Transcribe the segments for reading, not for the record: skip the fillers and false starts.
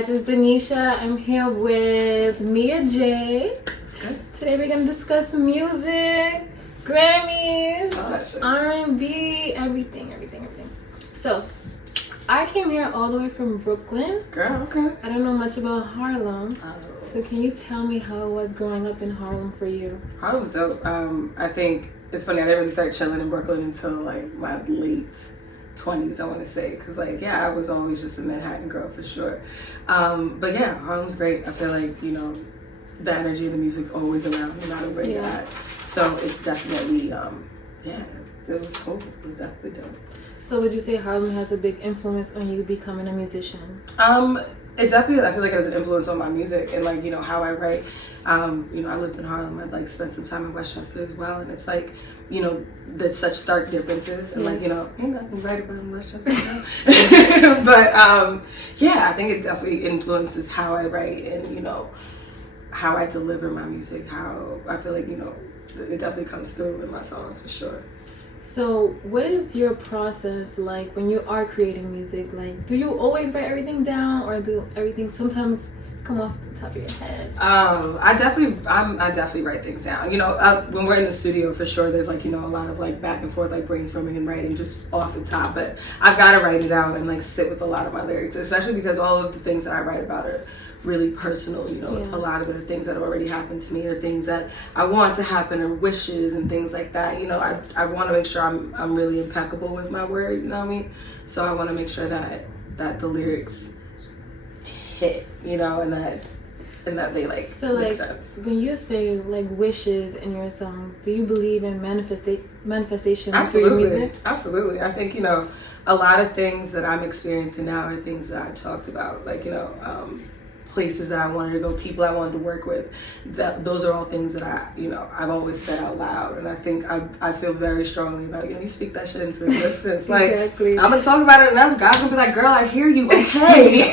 guys, it's Daniesha. I'm here with Mia Jae. Today we're going to discuss music, Grammys, R&B, everything. So, I came here all the way from Brooklyn. Girl, okay. I don't know much about Harlem. So can you tell me how it was growing up in Harlem for you? Harlem's dope. I think it's funny, I didn't really start chilling in Brooklyn until like my late 20s, I want to say, because like I was always just a Manhattan girl for sure. But yeah, Harlem's great. I feel like the energy of the music's always around no matter where you're at. So it's definitely it was cool. It was definitely dope. So would you say Harlem has a big influence on you becoming a musician? It definitely, I feel like it has an influence on my music and like how I write. I lived in Harlem. I like spent some time in Westchester as well, and it's like there's such stark differences, and ain't nothing right about in Westchester. But I think it definitely influences how I write and how I deliver my music. How I feel like it definitely comes through in my songs for sure. So what is your process like when you are creating music? Like, do you always write everything down, or do everything sometimes come off the top of your head? I definitely write things down. When we're in the studio for sure, there's like a lot of like back and forth, like brainstorming and writing just off the top. But I've got to write it out and like sit with a lot of my lyrics, especially because all of the things that I write about are really personal. A lot of it are things that have already happened to me, or things that I want to happen, or wishes and things like that. I want to make sure I'm really impeccable with my word. You know what I mean? So I want to make sure that the lyrics hit, and that they like make sense. When you say like wishes in your songs, do you believe in manifestation through your music? Absolutely. I think a lot of things that I'm experiencing now are things that I talked about, like places that I wanted to go, people I wanted to work with. Those are all things that I've always said out loud, and I think I feel very strongly about. You speak that shit into existence. Exactly. Like, I've been talking about it enough. God's gonna be like, "Girl, I hear you. Okay."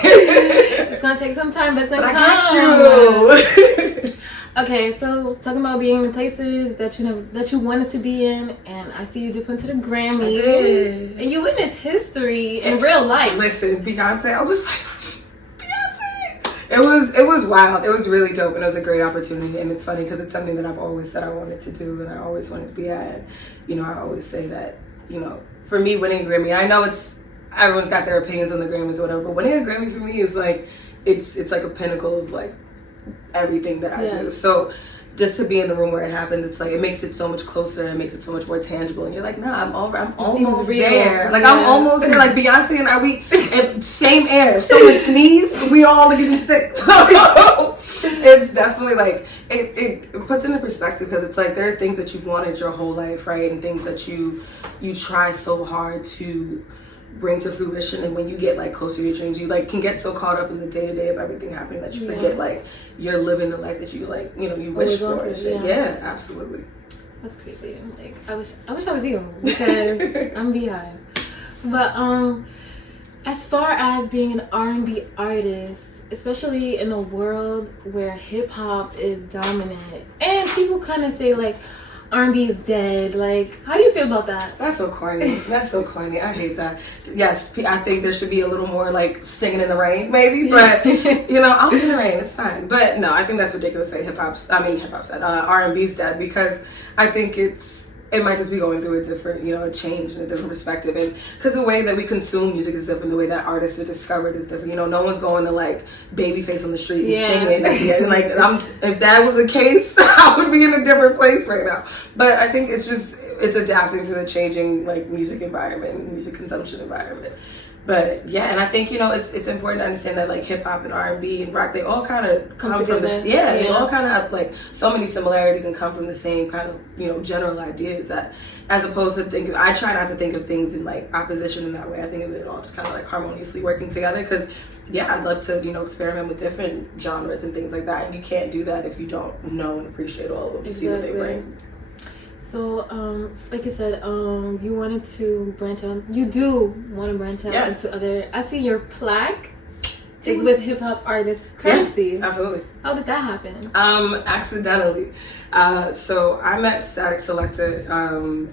It's gonna take some time, but it's gonna come. I got you. Okay, so talking about being in places that you wanted to be in, and I see you just went to the Grammys. I did. And you witnessed history in real life. Listen, Beyonce, I was like, It was wild. It was really dope, and it was a great opportunity. And it's funny because it's something that I've always said I wanted to do, and I always wanted to be at. I always say that for me, winning a Grammy, I know everyone's got their opinions on the Grammys or whatever, but winning a Grammy for me is like it's like a pinnacle of like everything that I do. So just to be in the room where it happens, it's like it makes it so much closer, and makes it so much more tangible. And you're like, nah, I'm almost there. Like I'm almost there. Like Beyonce and I, same air. If someone sneezed, we all are getting sick. So it's definitely like it puts into perspective, because it's like there are things that you've wanted your whole life, right? And things that you try so hard to bring to fruition, and when you get like closer to your dreams, you like can get so caught up in the day-to-day of everything happening that you forget like you're living the life that you like you wish for. Absolutely. That's crazy. Like I wish I was you, because I'm Beehive. But as far as being an R&B artist, especially in a world where hip-hop is dominant, and people kind of say like R&B is dead. Like, how do you feel about that? That's so corny. I hate that. Yes, I think there should be a little more like singing in the rain, maybe. But I'll sing in the rain. It's fine. But no, I think that's ridiculous. To say R&B's dead, because I think it might just be going through a different, a change and a different perspective. And because the way that we consume music is different, the way that artists are discovered is different. No one's going to like Babyface on the street and singing at the end. Like, if that was the case, I would be in a different place right now. But I think it's adapting to the changing like music environment, music consumption environment. But yeah, and I think it's important to understand that like hip hop and R&B and rock, they all kind of come from this. They all kind of have like so many similarities and come from the same kind of general ideas, that as opposed to I try not to think of things in like opposition in that way. I think of it all just kind of like harmoniously working together, because I'd love to experiment with different genres and things like that, and you can't do that if you don't know and appreciate all of them, see what they bring. So, like you said, you wanted to branch out. You do want to branch out into other. I see your Plaque is with hip hop artist Curren. Yeah, absolutely. How did that happen? Accidentally. So I met Static Selector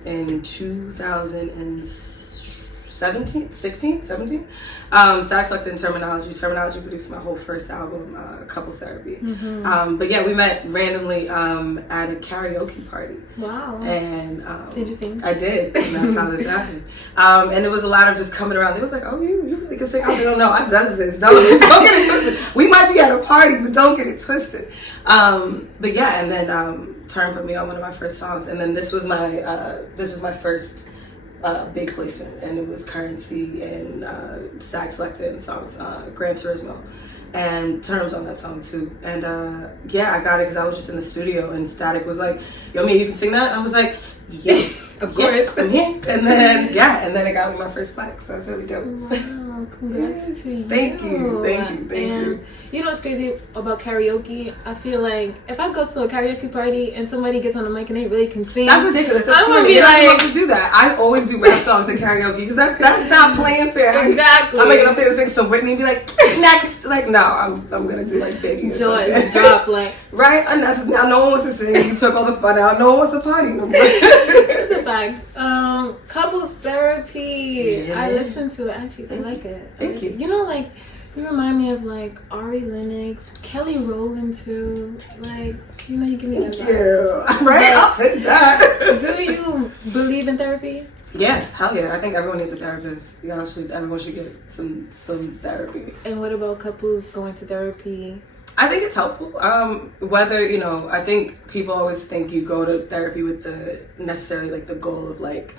in 2007. 17. Sax selected in Terminology. Terminology produced my whole first album, Couples Therapy. But yeah, we met randomly at a karaoke party. Wow. And did you sing? I did, and that's how this happened. And it was a lot of just coming around. It was like, oh, you really can sing. I was like, oh no, I does this. Don't get it twisted. We might be at a party, but don't get it twisted. But yeah, and then Turn put me on one of my first songs, and then this was my first big placement, and it was Currency and Sax selected and songs Gran Turismo, and Turn was on that song too. And yeah, I got it because I was just in the studio, and Static was like, yo, Mia, you can sing that? And I was like, yeah, of course, I'm here. And then it got me my first plaque, so that's really dope. Wow, congrats to you. Thank you. You know what's crazy about karaoke? I feel like if I go to a karaoke party and somebody gets on the mic and they really can sing, that's ridiculous. I'm gonna be like, you're not supposed to do that. I always do rap songs in karaoke because that's not playing fair. Exactly. I'm making up there to sing some Whitney and be like, next. Like, no, I'm gonna do like Biggie or something. Drop like right. Unnecessary. Now no one wants to sing. You took all the fun out. No one wants to party no more. That's a fact. Couples Therapy. Yeah. I listened to it. Actually, I like it. Thank you. You know, like, you remind me of like Ari Lennox, Kelly Rowland too. Like, you know, you give me that vibe. Yeah. Right. I'll take that. Do you believe in therapy? Yeah, hell yeah. I think everyone needs a therapist. Everyone should get some therapy. And what about couples going to therapy? I think it's helpful. Whether, I think people always think you go to therapy with the necessarily like the goal of like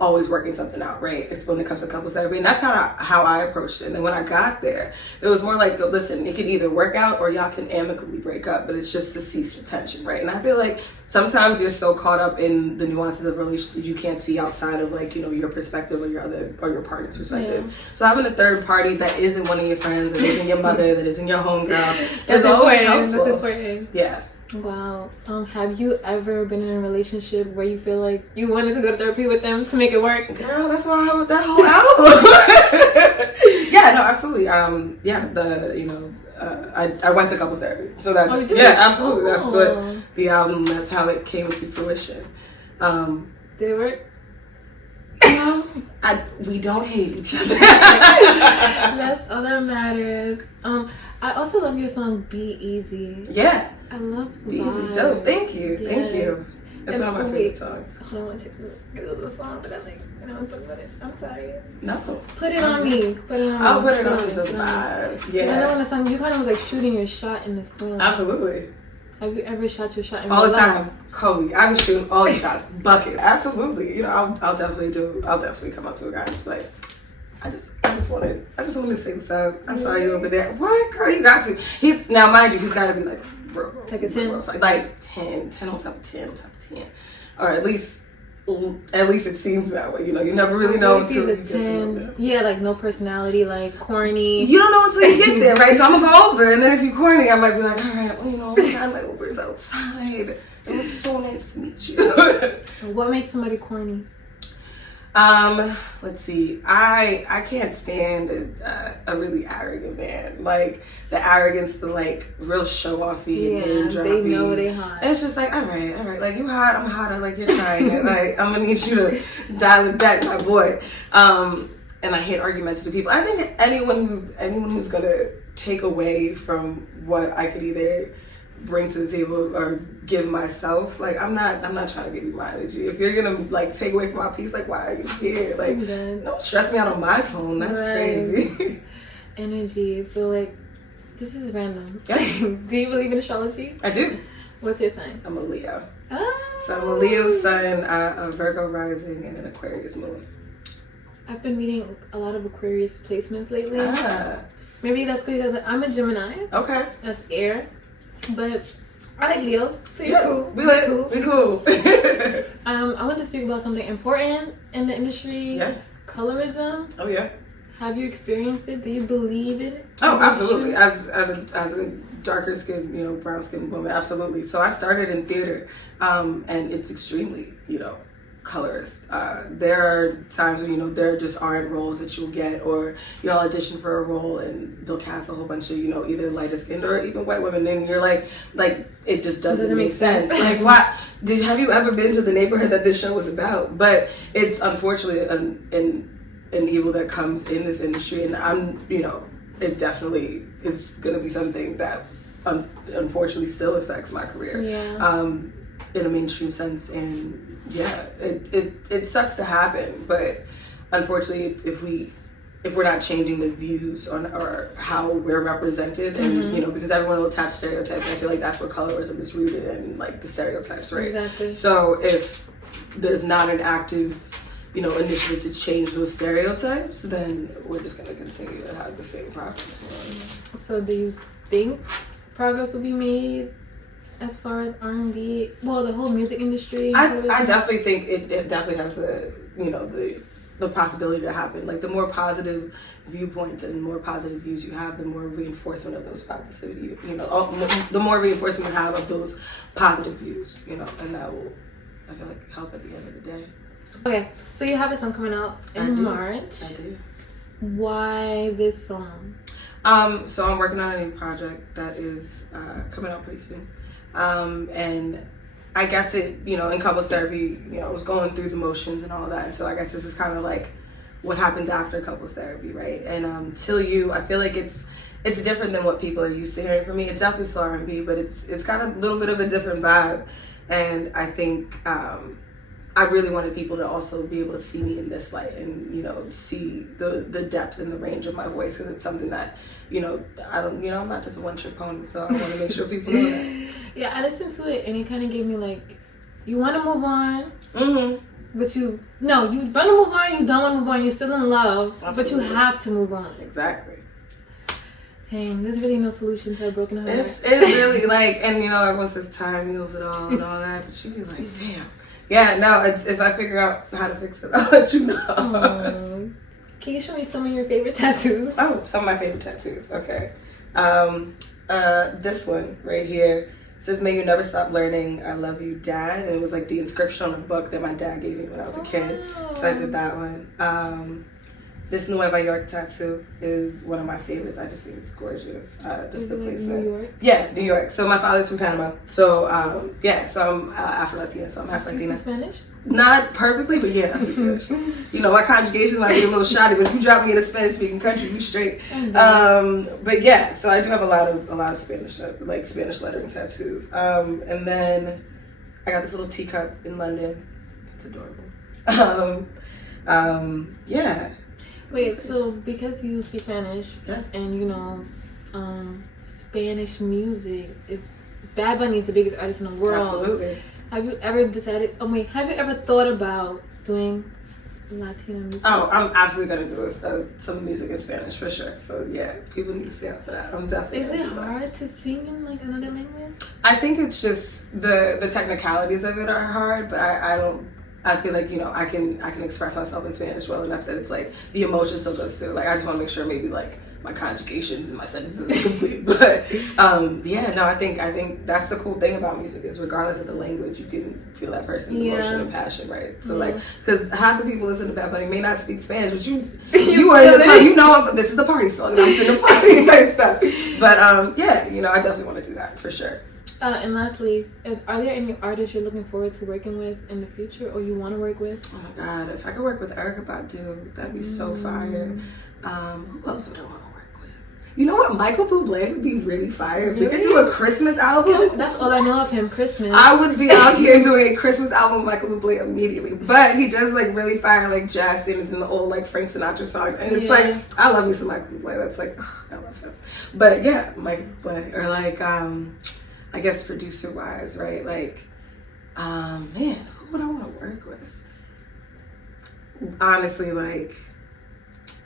always working something out, right? It's when it comes to couples therapy. And that's how I approached it. And then when I got there, it was more like, listen, it could either work out or y'all can amicably break up, but it's just to cease the tension, right? And I feel like sometimes you're so caught up in the nuances of relationships you can't see outside of like, your perspective or your partner's perspective. Yeah. So having a third party that isn't one of your friends, that isn't your mother, that isn't your homegirl, is always helpful. That's important. Yeah. Wow. Have you ever been in a relationship where you feel like you wanted to go to therapy with them to make it work? Girl, that's why I wrote that whole album. Yeah, no, absolutely. I went to couples therapy, so that's absolutely. That's what the album. That's how it came into fruition. Did it work? No, we don't hate each other. That's all that matters. I also love your song "Be Easy." Yeah. I love the Be Easy's dope. Thank you. Yes. Thank you. That's one of my favorite songs. I don't want to take the song, but I think I'm talking about it. I'm sorry. No. Put it on me. I'll put it on as a vibe. Yeah. I know in the song you kind of was like shooting your shot in the song. Absolutely. Have you ever shot your shot in all the time? Kobe. I was shooting all the shots. Bucket. Absolutely. I'll definitely come up to a guy and just be like, I just wanted to say what's up. I saw you over there. What, girl? You got to. Now, mind you, he's got to be like, bro, like a 10, like 10 on top of 10, or at least it seems that way. You never really know until you get to know them. Yeah, like no personality, like corny. You don't know until you get there, right? So I'm gonna go over, and then if you're corny, I might be like, all right, well, my Uber's outside. It was so nice to meet you. What makes somebody corny? Let's see. I can't stand a really arrogant man. Like the arrogance, the like real show offy and name droppy. They know they hot. It's just like, all right. Like you hot, I'm hotter. Like you're trying it. Like I'm gonna need you to dial it back, my boy. And I hate argumentative people. I think anyone who's gonna take away from what I could either bring to the table or give myself, like I'm not trying to give you my energy. If you're gonna like take away from my peace, like why are you here? Like don't stress me out on my phone. That's crazy. Energy. So like this is random. Yeah. Do you believe in astrology? I do. What's your sign? I'm a Leo. Oh. So I'm a Leo sun, a Virgo rising, and an Aquarius moon. I've been meeting a lot of Aquarius placements lately. Maybe that's because I'm a Gemini. Okay. That's air. But I like Leos, so you're cool. We cool. I want to speak about something important in the industry. Yeah. Colorism. Oh yeah. Have you experienced it? Do you believe it? Oh, absolutely. As a darker skinned, brown skinned woman, absolutely. So I started in theater, and it's extremely, colorist. There are times when there just aren't roles that you'll get, or you'll audition for a role and they'll cast a whole bunch of either lighter skinned or even white women, and you're like it just doesn't make sense. Like what? Have you ever been to the neighborhood that this show was about? But it's unfortunately and evil that comes in this industry, and I'm, you know, it definitely is going to be something that unfortunately still affects my career. Yeah. In a mainstream sense, and yeah, it sucks to happen, but unfortunately, if we're not changing the views on or how we're represented, and you know, because everyone will attach stereotypes, I feel like that's where colorism is rooted in, like the stereotypes, right? Exactly. So if there's not an active, you know, initiative to change those stereotypes, then we're just going to continue to have the same problems. So do you think progress will be made as far as R&B, well, the whole music industry? I definitely think it definitely has the, you know, the possibility to happen. Like the more positive viewpoints and more positive views you have, the more reinforcement of those positivity, you know, the more reinforcement you have of those positive views, you know, and that will, I feel like, help at the end of the day. Okay, so you have a song coming out in March. I do. Why this song? So I'm working on a new project that is coming out pretty soon. And I guess it, you know, in couples therapy, you know, I was going through the motions and all that. And so I guess this is kind of like what happens after couples therapy, right? And Till You, I feel like it's different than what people are used to hearing from me. It's definitely still R&B, but it's got a little bit of a different vibe. And I think I really wanted people to also be able to see me in this light and, you know, see the depth and the range of my voice, because it's something that, you know, I'm not just a one-trick pony, so I want to make sure people know that. Yeah, I listened to it and it kind of gave me like, you want to move on, but you want to move on, you don't want to move on, you're still in love, Absolutely. But you have to move on. Exactly. Dang, there's really no solution to a broken heart. It really, like, and you know, everyone says time heals it all and all that, but you be like, damn. Yeah, no, if I figure out how to fix it, I'll let you know. Aww. Can you show me some of your favorite tattoos? Oh, some of my favorite tattoos, okay. This one right here says, "May you never stop learning, I love you, Dad." And it was like the inscription on a book that my dad gave me when I was a kid. So I did that one. This Nueva York tattoo is one of my favorites. I just think it's gorgeous. Just the placement. New York? Yeah, New York. So my father's from Panama. So so I'm Afro-Latina, so I'm half Latina. You speak Spanish? Not perfectly, but yeah, I speak Spanish. You know, my conjugations might be a little shoddy, but if you drop me in a Spanish-speaking country, you straight. But yeah, so I do have a lot of Spanish, like Spanish lettering tattoos. And then I got this little teacup in London. It's adorable. Yeah. Wait, so because you speak Spanish, and you know, Spanish music is, Bad Bunny is the biggest artist in the world. Absolutely. Have you ever have you ever thought about doing Latino music? Oh, I'm absolutely gonna do some music in Spanish for sure. So yeah, people need to stand up for that. I'm definitely. Is it hard to sing in like another language? I think it's just the technicalities of it are hard, but I feel like, you know, I can express myself in Spanish well enough that it's like the emotion still goes through. Like I just want to make sure maybe like my conjugations and my sentences are complete. But I think that's the cool thing about music is regardless of the language, you can feel that person's emotion and passion, right? So like, because half the people listen to Bad Bunny may not speak Spanish, but you are in the club, you know, this is the party song, and I'm in the party type stuff. But you know, I definitely want to do that for sure. And lastly, are there any artists you're looking forward to working with in the future, or you want to work with? Oh my God, if I could work with Erykah Badu, that'd be so fire. Who else would I want to work with? You know what? Michael Bublé would be really fire. If we could do a Christmas album. Yeah, that's all I know of him, Christmas. I would be out here doing a Christmas album with Michael Bublé immediately. But he does like really fire like jazz standards in the old like Frank Sinatra songs. And it's like, I love me some Michael Bublé. That's like, I love him. But yeah, Michael Bublé. Or like, I guess producer wise, right? Like, man, who would I want to work with? Honestly, like,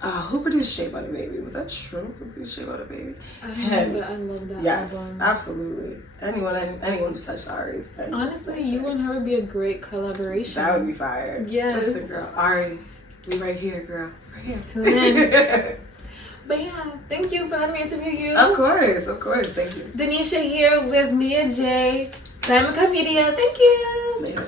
who produced Shea Butter Baby? Was that true? Who produced Shea Butter Baby? I love that album. Absolutely. Anyone who's touched Ari's. Honestly, you and her would be a great collaboration. That would be fire. Yes. Listen, girl, Ari, we right here, girl. Right here. Tune in. But yeah, thank you for letting me interview you. Of course, thank you. Daniesha here with Mia Jae, Diamond Media. Thank you. Later.